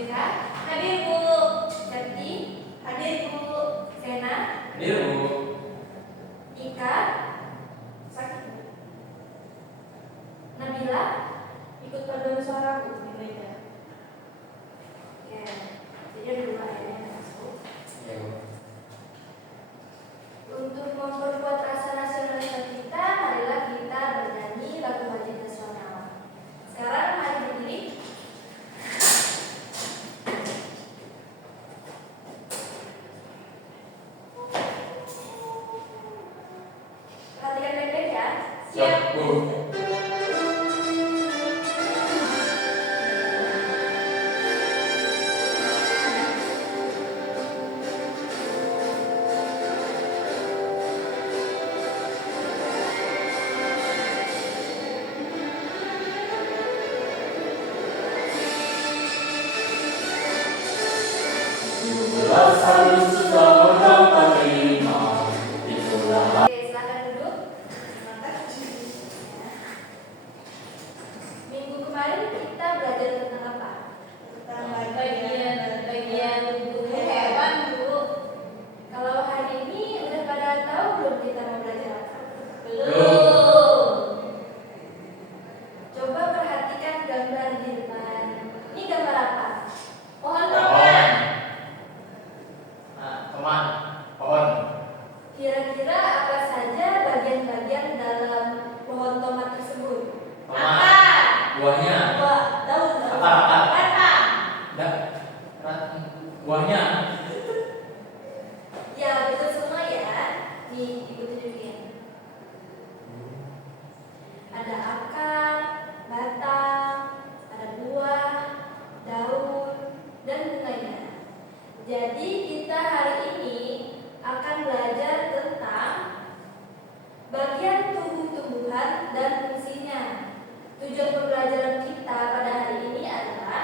BK. Hadir Bu Septi. Hadir Bu Sena. Hadir Bu. Ika. Sakit. Nabila. Ikut paduan suara Bu. Beda. Ya. Jadi ada dua ya. Ya Bu. Untuk memperkuat rasa nasionalisme kita, marilah kita bernyanyi lagu wajib nasional. Sekarang mari berdiri. Perhatikan baik-baik ya. Siap Bu. Jelas harus sudah dapat terima, itulah. Oke, silakan duduk. Minggu kemarin kita belajar tentang apa? Tentang bagian tubuh hewan, Bu. Kalau hari ini udah pada tahu belum kita mau belajar apa? Belum. Coba perhatikan gambar di depan. Ini gambar apa? Pohon tomat. Teman, pohon. Kira-kira apa saja bagian-bagian dalam pohon tomat tersebut? Tomat. Buahnya. Buah, daun, Akar. batang. Buahnya. Ya, betul semua ya. Nih, Ibu tunjukin. Ada akar, batang, ada buah, daun, dan bunganya. Jadi kita hari ini akan belajar tentang bagian tubuh-tumbuhan dan fungsinya. Tujuan pembelajaran kita pada hari ini adalah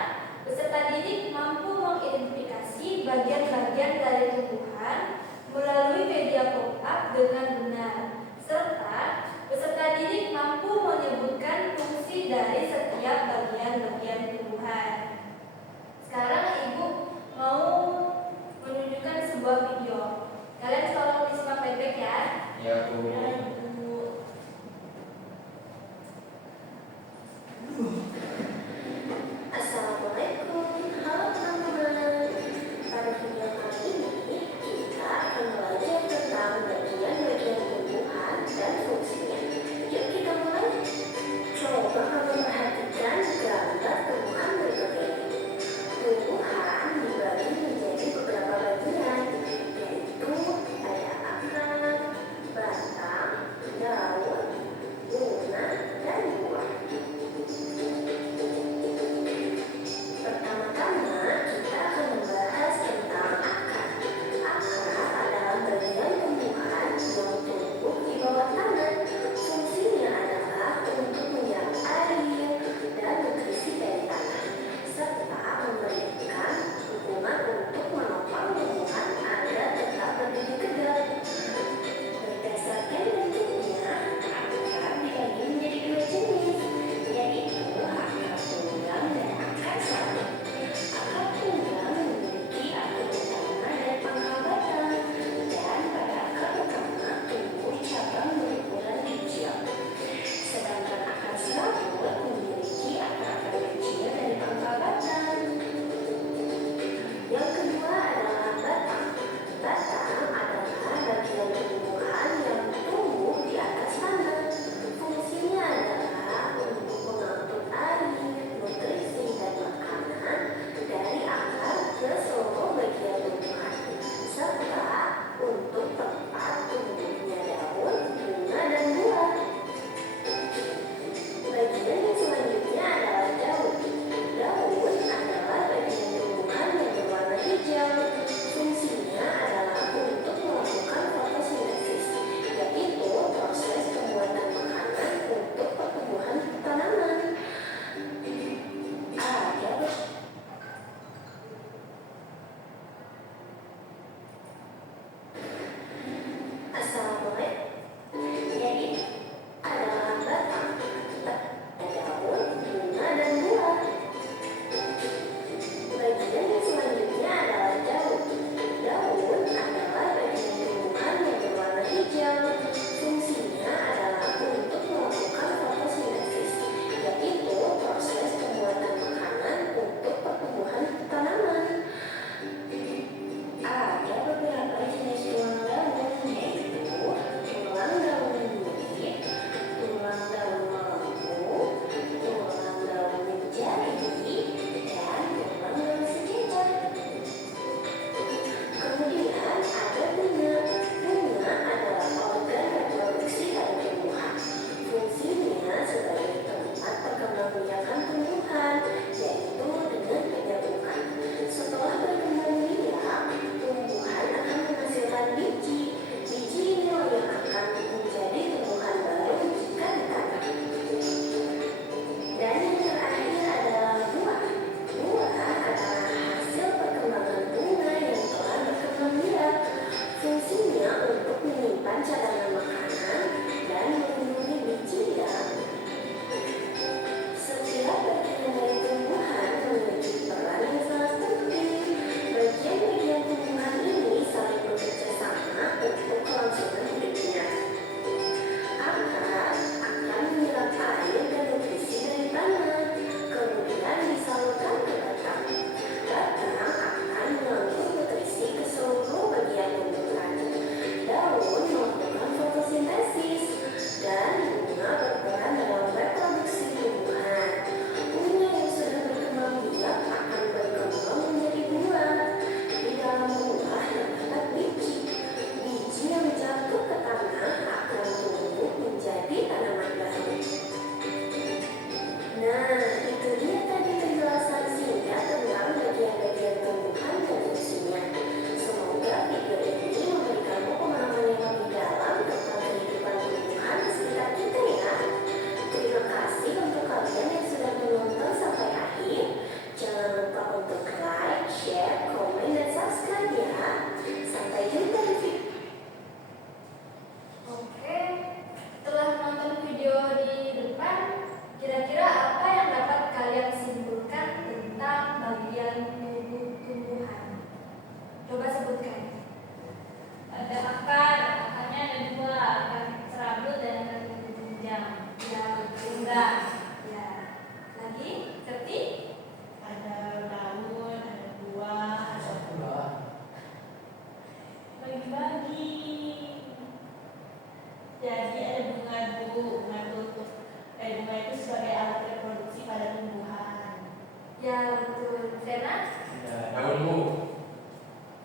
Ya, betul. Sena? Ya, daun Bu.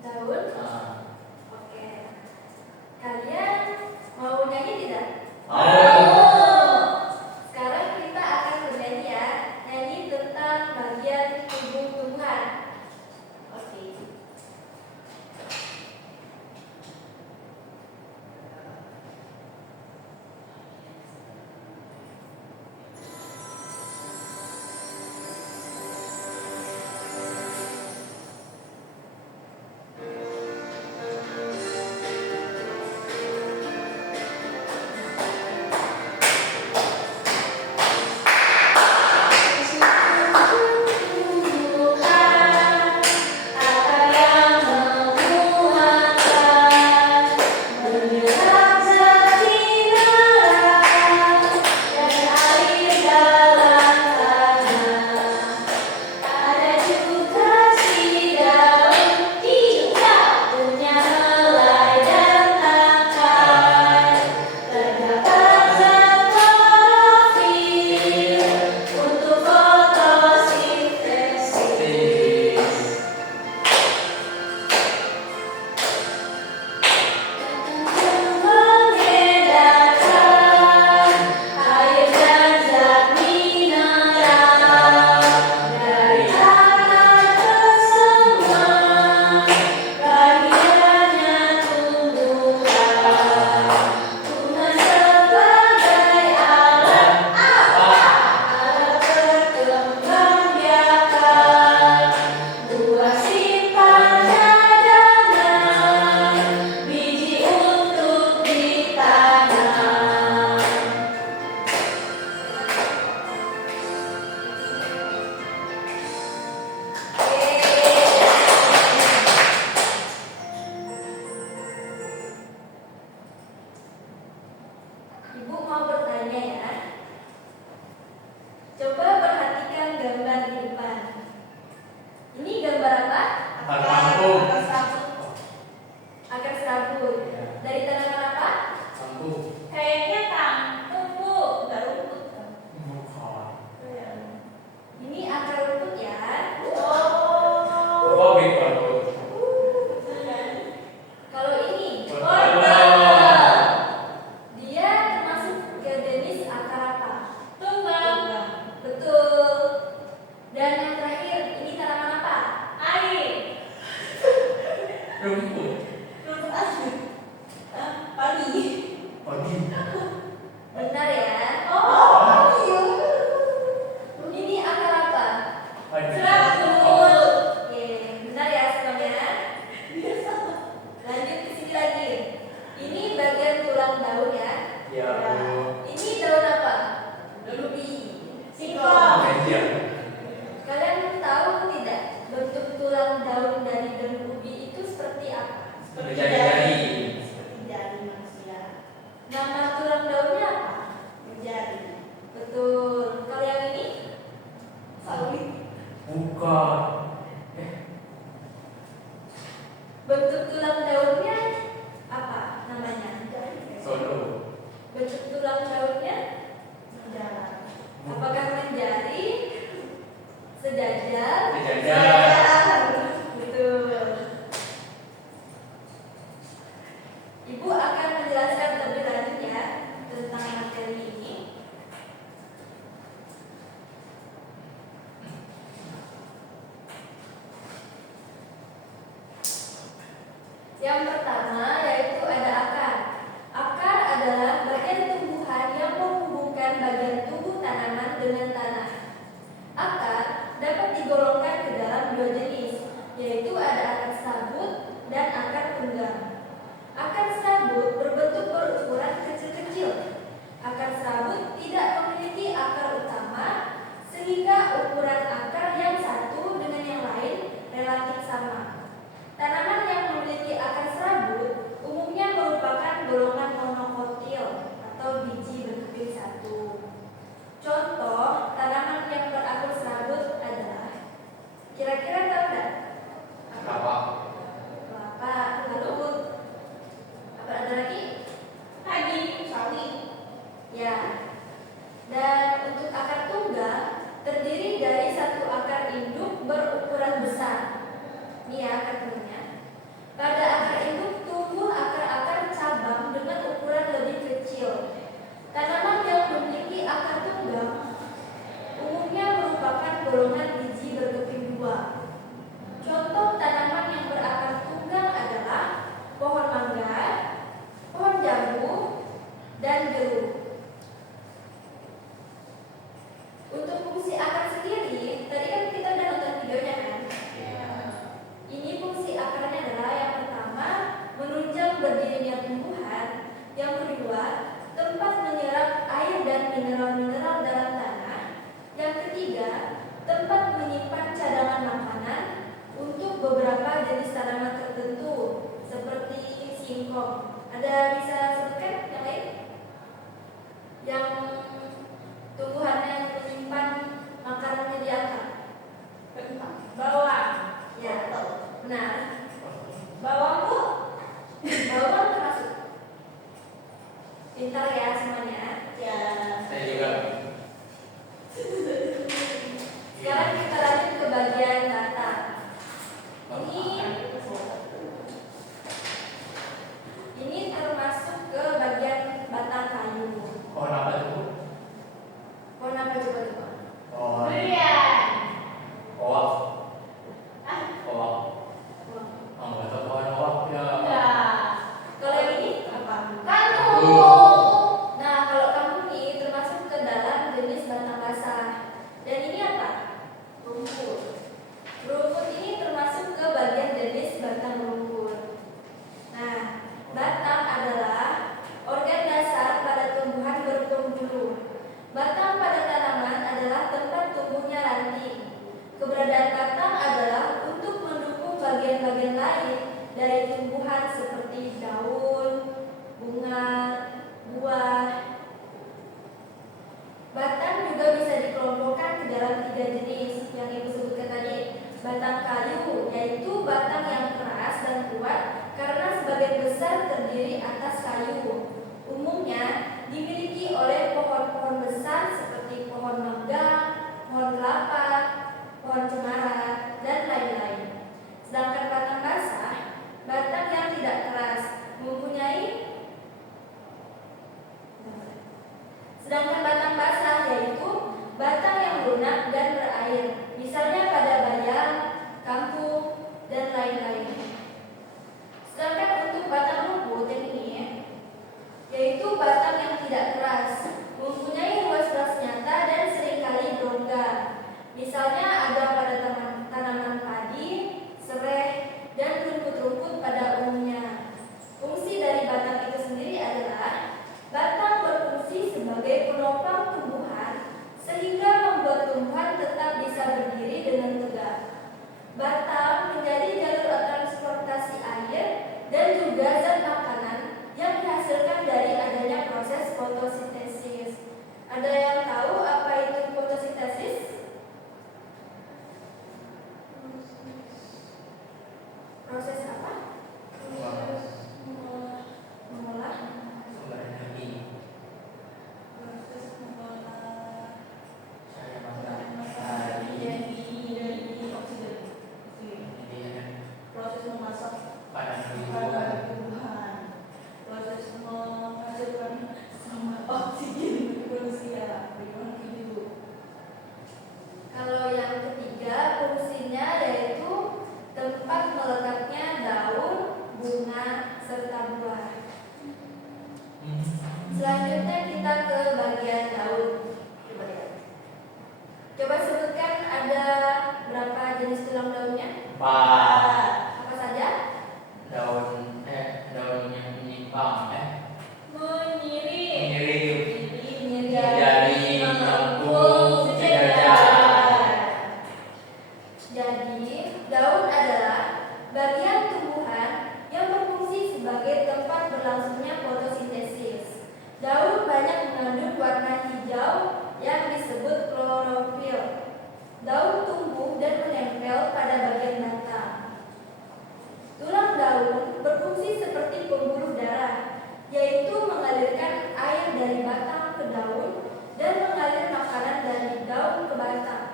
Daun? Ah. Oke. Kalian mau nyanyi tidak? Mau. Sekarang kita akan bernyanyi ya. Nyanyi tentang bagian tubuh tumbuhan. Oke. Ibu mau bertanya ya. Coba perhatikan gambar di depan. Ini gambar apa? Lampu. Akar serabut. Dari tanaman apa? Lampu. Kayaknya kangkung, Bu. Bukan rumput. Bukan. Ini akar rumput ya. Oh, bukan Bu. Kalau ini Wortel. dia termasuk ke jenis akar apa? Tumbang. Betul. Dan yang terakhir, ini tanaman apa? Air. Rumput. Rumput asli. Padi. Padi. Benar ya? Ini akar apa? Padi. Serabut. Oke, benar ya semuanya? Lanjut ke sini lagi. Ini bagian tulang daun ya. Ya Bu. Ini daun apa? Daun ubi. Meja. Kalian tahu tidak bentuk tulang daun dari daun ubi itu seperti apa? Jari-jari. Seperti jari manusia. Nama tulang daunnya apa? Jari. Betul. Kalau yang ini? Sawi. Bukan. Bentuk tulang daunnya apa namanya? Solo. Bentuk tulang daunnya? Apakah menjadi? Sejajar? Sejajar. Betul. Ibu akan menjelaskan lebih lanjut ya tentang materi ini. Yang pertama yaitu ada akar. Akar adalah bagian tumbuhan yang menghubungkan bagian tubuh tanaman dengan tanah. Akar dapat digolongkan ke dalam dua jenis, yaitu ada akar sabut dan akar tunggang. Akar sabut berbentuk berukuran kecil-kecil. Akar sabut tidak memiliki akar utama, sehingga ukuran akar yang satu dengan yang lain relatif sama. Tanaman yang memiliki akar serabut singkong. Ada bisa sebutkan yang lain? Yang tumbuhannya yang menyimpan makanannya di akar. Bawang. Ya, benar. Bawang, Bu. Bawang termasuk. Pintar ya semuanya. Ya. Saya juga. Sekarang kita lanjut ke bagian batang. Ini termasuk ke bagian batang kayu. Pohon apa itu? Pohon apa coba? Pohon Durian. oak. Ah, Oak. Oh, nggak tahu pohon oak ya. enggak. Kalau yang ini Apa? kangkung. Nah, kalau kangkung ini termasuk ke dalam jenis batang basah. Dan ini apa? Rumput. Rumput ini termasuk ke bagian jenis batang rumput. Nah, batang adalah organ dasar pada tumbuhan berpenghulu. Batang pada tanaman adalah tempat tumbuhnya ranting. Keberadaan batang adalah untuk mendukung bagian-bagian lain dari tumbuhan seperti daun, bunga, buah. Batang juga bisa dikelompokkan ke dalam 3 jenis yang Ibu sebutkan tadi. Batang kayu, yaitu batang yang keras dan kuat karena sebagian besar terdiri atas kayu. Umumnya dimiliki oleh pohon-pohon besar seperti pohon mangga, pohon kelapa, pohon cemara, dan lain-lain. Sedangkan batang basah, batang yang tidak keras, Sedangkan batang basah yaitu batang yang lunak dan berair, misalnya pada bayam, kangkung, dan lain-lain. Sedangkan untuk batang rumput yang ini, yaitu batang yang tidak keras, mempunyai ruas-ruas nyata dan seringkali berongga. Misalnya ada pada tanaman padi, serai, dan rumput-rumput pada umumnya. Fungsi dari batang itu sendiri adalah batang berfungsi sebagai penopang tumbuhan sehingga membuat tumbuhan tetap bisa berdiri dengan tegak. Batang menjadi jalur transportasi air dan juga zat makanan yang dihasilkan dari adanya proses fotosintesis. Ada yang tahu apa itu fotosintesis? Proses apa? Mengolah Sumber energi. Proses mengolah Cahaya matahari matahari. jadi oksigen. Proses memasak Panas pada tumbuhan. Proses menghasilkan sama oksigen bagi manusia. Bagaimana itu? Kalau yang ketiga fungsinya yaitu tempat melekatnya daun, bunga, serta buah. Selanjutnya kita ke bagian daun. Coba lihat. Coba sebutkan ada berapa jenis tulang daunnya? Empat. Apa saja? Daun yang menyimpang Menyiring. menyiring. Menjadi melengkung, sejajar. Jadi, daun adalah bagian tumbuhan yang berfungsi sebagai tempat berlangsungnya fotosintesis. Daun banyak mengandung warna hijau yang disebut klorofil. Daun tumbuh dan menempel pada bagian batang. Tulang daun berfungsi seperti pembuluh darah, yaitu mengalirkan air dari batang ke daun dan mengalir makanan dari daun ke batang.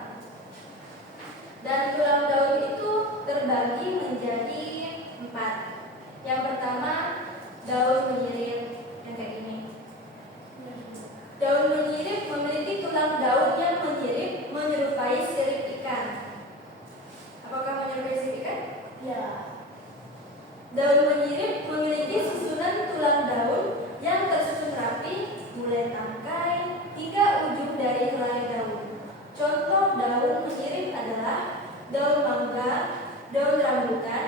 Dan tulang daun itu terbagi menjadi 4. Yang pertama, daun menyirip yang kayak gini. Daun menyirip memiliki tulang daun yang menyirip menyerupai sirip ikan. Apakah menyerupai sirip ikan? Ya. Daun menyirip memiliki susunan tulang daun yang tersusun rapi mulai tangkai hingga ujung dari helai daun. Contoh daun menyirip adalah daun mangga, daun rambutan,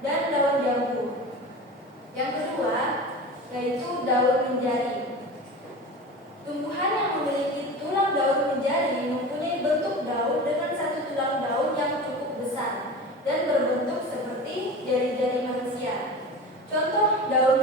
dan daun jambu. Yang kedua yaitu daun menjari. Tumbuhan yang memiliki tulang daun menjari mempunyai bentuk daun dengan satu tulang daun yang cukup besar dan berbentuk seperti jari-jari manusia. Contoh daun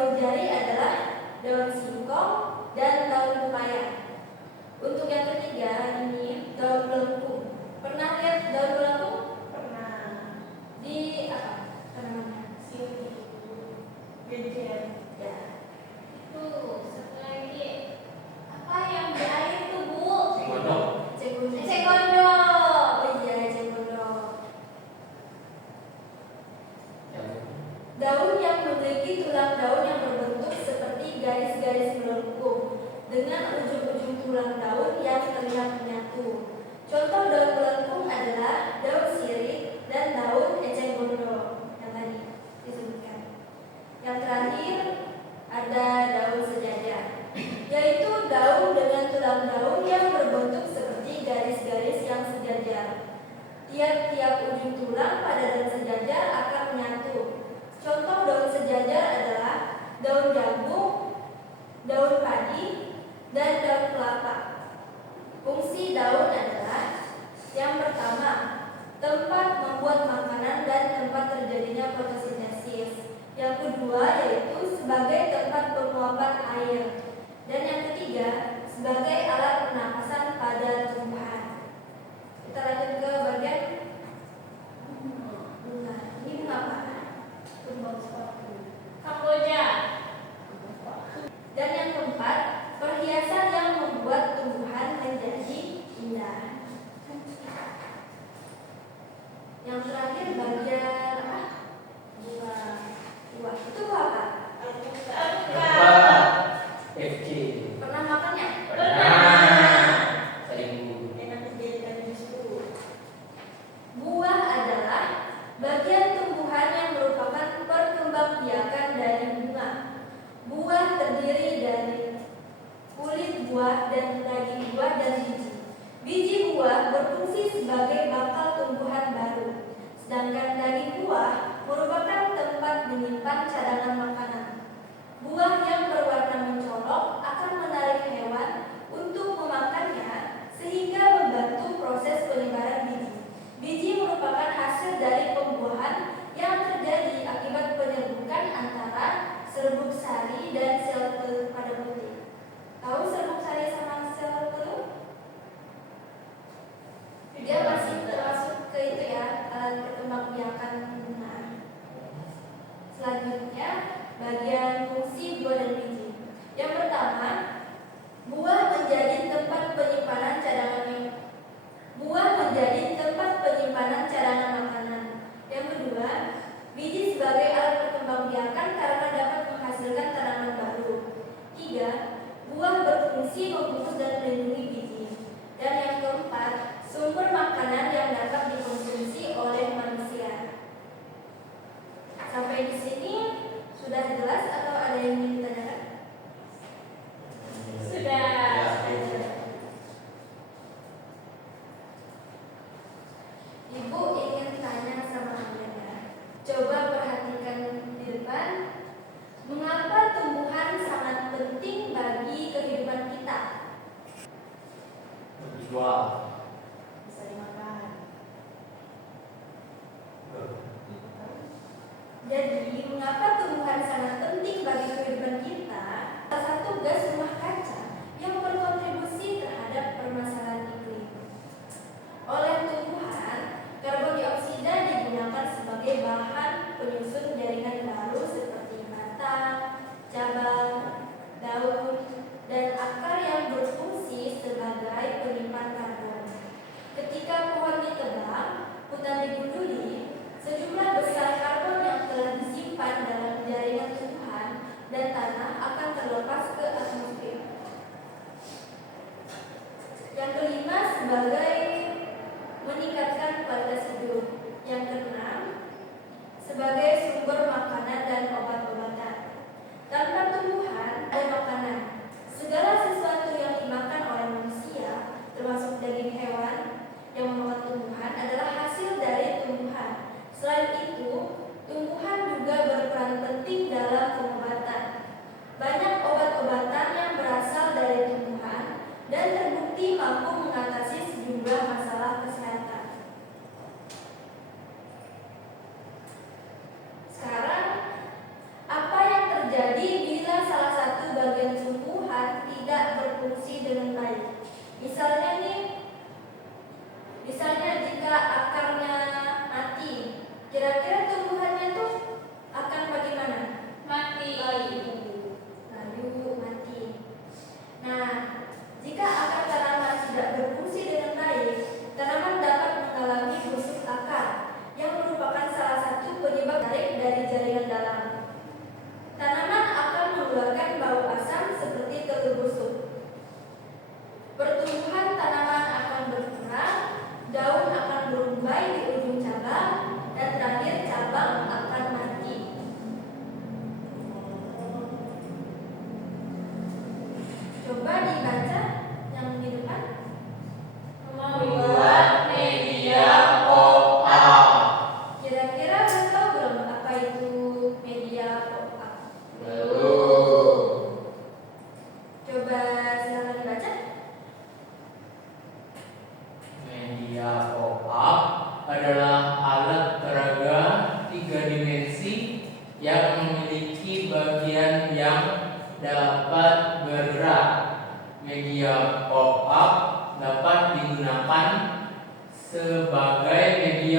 dengan ujung-ujung tulang daun yang terlihat menyatu. Contoh daun melengkung adalah daun sirih dan daun eceng gondok yang tadi disebutkan. Yang terakhir ada daun sejajar, yaitu daun dengan tulang daun yang berbentuk seperti garis-garis yang sejajar. Tiap-tiap ujung tulang pada daun sejajar akan menyatu. Contoh daun sejajar adalah daun jagung, daun padi, dan daun kelapa. Fungsi daun adalah yang pertama, tempat membuat makanan dan tempat terjadinya fotosintesis. Yang kedua yaitu sebagai tempat penguapan air. Dan yang ketiga, sebagai alat pernapasan pada tumbuhan. Kita lanjut ke bagian bunga. Ini bunga apa? Kembang sepatu. Kamboja. Dan yang keempat, perhiasan yang membuat tumbuhan menjadi indah. Yang terakhir bagian apa? Buah. Buah. Itu buah apa? Alpukat. FJ. Pernah makannya? Sering dulu. Enak dijadikan jus dulu. Buah adalah bagian tumbuhan yang merupakan perkembangbiakan dari bunga. Buah terdiri dari kulit buah dan daging buah dan biji. Biji buah berfungsi sebagai bakal tumbuhan baru, sedangkan daging buah merupakan tempat menyimpan cadangan makanan. Buah yang berwarna mencolok akan menarik hewan untuk memakannya sehingga membantu proses penyebaran biji. Biji merupakan hasil dari pembuahan yang terjadi akibat penyerbukan antara serbuk sari dan sel telur pada putih. Tahu serbuk sari sama sel telur? Dia masih termasuk ke itu ya, alat perkembangbiakan bunga. Selanjutnya, bagian fungsi buah dan biji. Yang pertama, buah menjadi tempat penyimpanan cadangan makanan. Yang kedua, biji sebagai alat perkembangbiakan karena dapat menghasilkan tanaman baru. Tiga, buah berfungsi membungkus dan melindungi biji. Dan yang keempat, sumber makanan yang dapat dikonsumsi oleh manusia. Sampai di sini sudah jelas atau ada yang ingin ditanyakan? Sudah. Ibu ingin tanya sama kalian ya. Coba perhatikan di depan. Mengapa tumbuhan sangat penting bagi kehidupan kita? Dijual. Bisa dimakan. Jadi, mengapa tumbuhan sangat penting bagi kehidupan kita? Salah satu gas rumah kaca yang berkontribusi terhadap permasalahan iklim. Oleh tumbuhan, karbon dioksida digunakan sebagai bahan penyusun jaringan baru seperti batang, cabang, daun, dan akar yang berfungsi sebagai penyimpan karbon. Ketika pohon ditebang, hutan digunduli, sejumlah besar karbon yang telah disimpan dalam jaringan tumbuhan dan tanah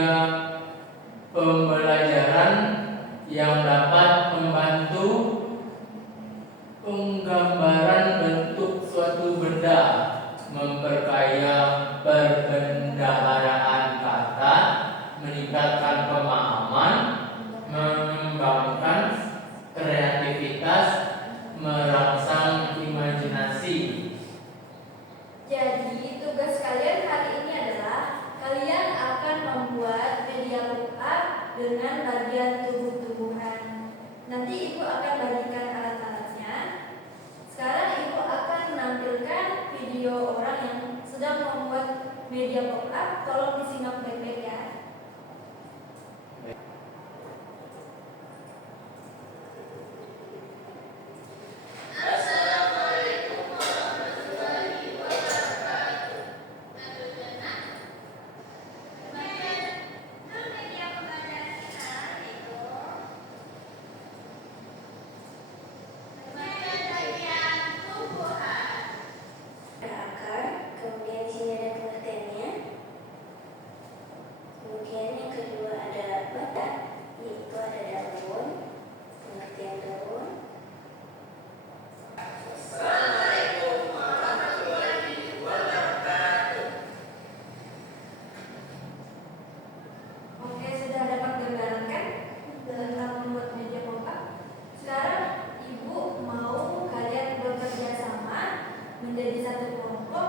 media pembelajaran yang dapat membantu penggambaran bentuk suatu benda, memperkaya perbendaharaan kata, meningkatkan pemahaman, mengembangkan kreativitas, merangsang imajinasi. Jadi tugas kalian hari ini adalah kalian akan membuat media pop-up dengan bagian tumbuh-tumbuhan. Nanti ibu akan bagikan alat-alatnya. Sekarang ibu akan menampilkan video orang yang sedang membuat media pop-up. Tolong disimak baik-baik ya. Kemudian di sini ada pengertiannya. Kemudian yang kedua ada badak, yaitu ada daun, pengertian daun. Oke, sudah dapat gambaran kan tentang membuat media pop-up? Sekarang ibu mau kalian bekerja sama menjadi satu kelompok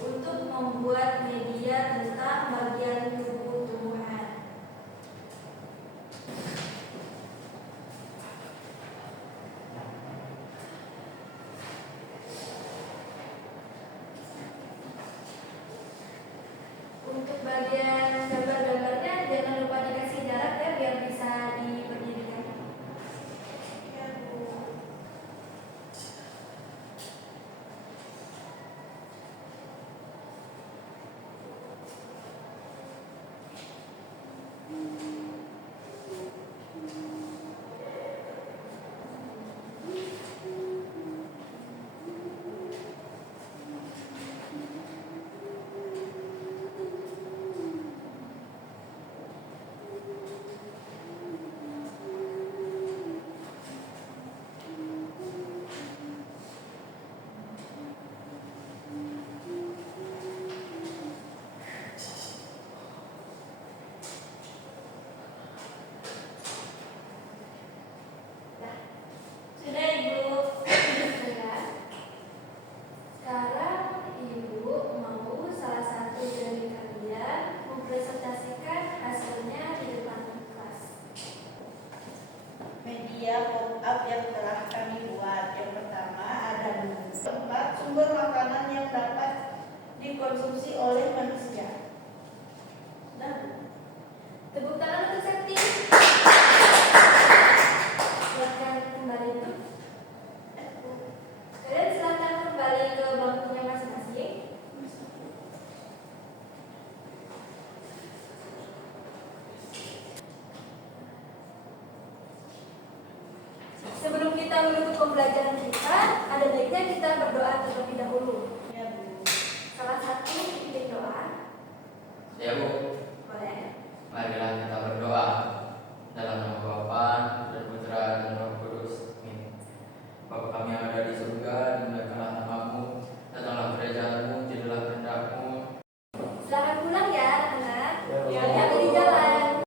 untuk membuat media tentang bagian tubuh tumbuhan. Untuk bagian gambar-gambarnya jangan lupa dikasih jarak ya biar bisa diberdirikan. Ya, Bu. Sudah ibu. Sudah. Sekarang ibu mau salah satu dari kalian mempresentasikan hasilnya di depan kelas. Media pop-up yang telah kami buat. Yang pertama ada 4 sumber makanan yang dapat dikonsumsi oleh manusia. Nah, Tepuk tangan untuk Septi. Silakan kembali. Kalian silakan kembali ke bangkunya masing-masing. Sebelum kita menutup pembelajaran kita, ada baiknya kita berdoa terlebih dahulu. ya Bu. Salah satu pimpin doa. Ya Bu, Boleh. marilah